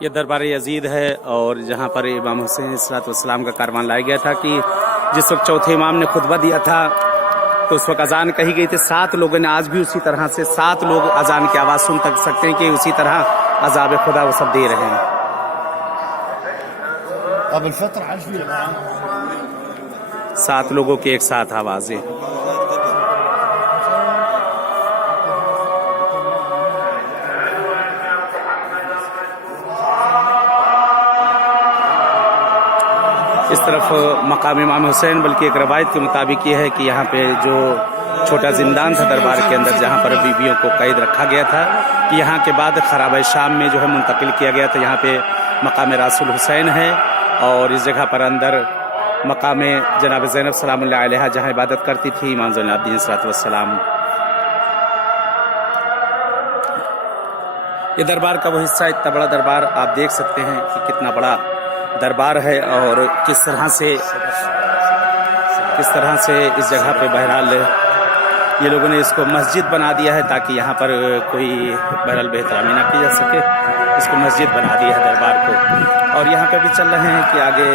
ये दरबार यजीद है और जहाँ पर इमाम हुसैन अलैहिस्सलाम का कारवान लाया गया था कि जिस वक्त चौथे इमाम ने खुतबा दिया था तो उस वक्त अजान कही गई थी। 7 लोगों ने आज भी उसी तरह से 7 लोग अजान की आवाज़ सुन तक सकते हैं कि उसी तरह अजाब खुदा वो सब दे रहे हैं। अब 7 लोगों की एक साथ आवाज़ें। इस तरफ मकाम इमाम हुसैन, बल्कि एक रवायत के मुताबिक ये है कि यहाँ पे जो छोटा जिंदान था दरबार के अंदर जहाँ पर बीवियों को कैद रखा गया था, कि यहाँ के बाद खराब शाम में जो है मुंतकिल किया गया था। यहाँ पे मकाम रासुल हुसैन है और इस जगह पर अंदर मकाम जनाब ज़ैनब सलामुल्लाह अलैहा जहाँ इबादत करती थी इमाम ज़ैनुलआबिदीन अलैहिस्सलाम। ये दरबार का वो हिस्सा, इतना बड़ा दरबार आप देख सकते हैं कि कितना बड़ा दरबार है और किस तरह से इस जगह पे बहरहाल ये लोगों ने इसको मस्जिद बना दिया है ताकि यहाँ पर कोई बहरहाल बेहतरामी ना की जा सके। इसको मस्जिद बना दिया है दरबार को। और यहाँ पे भी चल रहे हैं कि आगे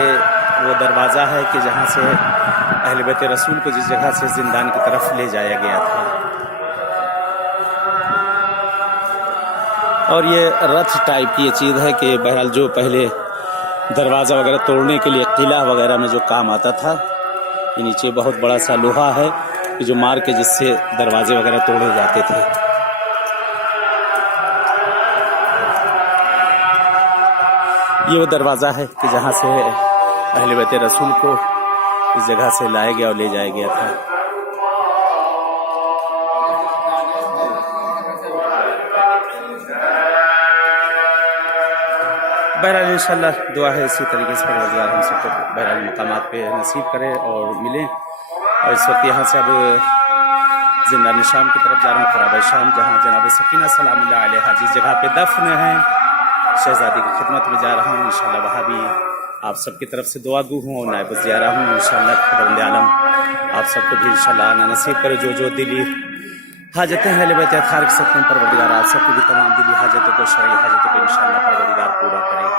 वो दरवाज़ा है कि जहाँ से अहले बैत रसूल को जिस जगह से जिंदान की तरफ ले जाया गया था। और ये रथ टाइप की ये चीज़ है कि बहरहाल जो पहले दरवाज़ा वगैरह तोड़ने के लिए किला वगैरह में जो काम आता था, ये नीचे बहुत बड़ा सा लोहा है कि जो मार के जिससे दरवाजे वगैरह तोड़े जाते थे। ये वो दरवाज़ा है कि जहाँ से अहले बैत रसूल को इस जगह से लाया गया और ले जाया गया था। बहरहाल इंशाल्लाह दुआ है इसी तरीके से परवरदिगार हम सबको बहरहाल मकामात पे नसीब करे और मिलें। और इस वक्त यहाँ से अब जिंदान शाम की तरफ जा रहा हूँ, खराब शाम, जहाँ जनाब सकीना सलामुल्लाह अलैहा जिस जगह पे दफन है शहजादी की खिदमत में जा रहा हूँ। इंशाल्लाह वहाँ भी आप सबकी तरफ से दुआ गू हूँ और नायब ज़ियारा हूँ। इंशाल्लाह खुदावंद आलम आप सबको भी इंशाल्लाह आना नसीब करे। जो दिली हाजतें हैं अहले बैत अत्हार के सकते हैं, परवरदिगार आप सबकी भी तमाम दिली हाजतों को, शरई हाजतों को इंशाल्लाह परवरदिगार पूरा करे।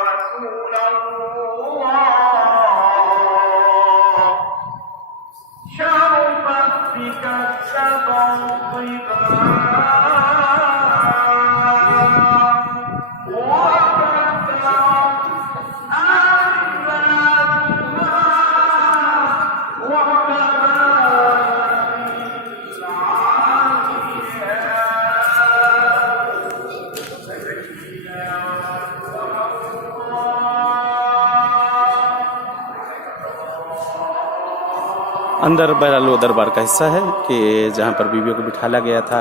अंदर बहरहाल वो दरबार का हिस्सा है कि जहाँ पर बीवियों को बिठाला गया था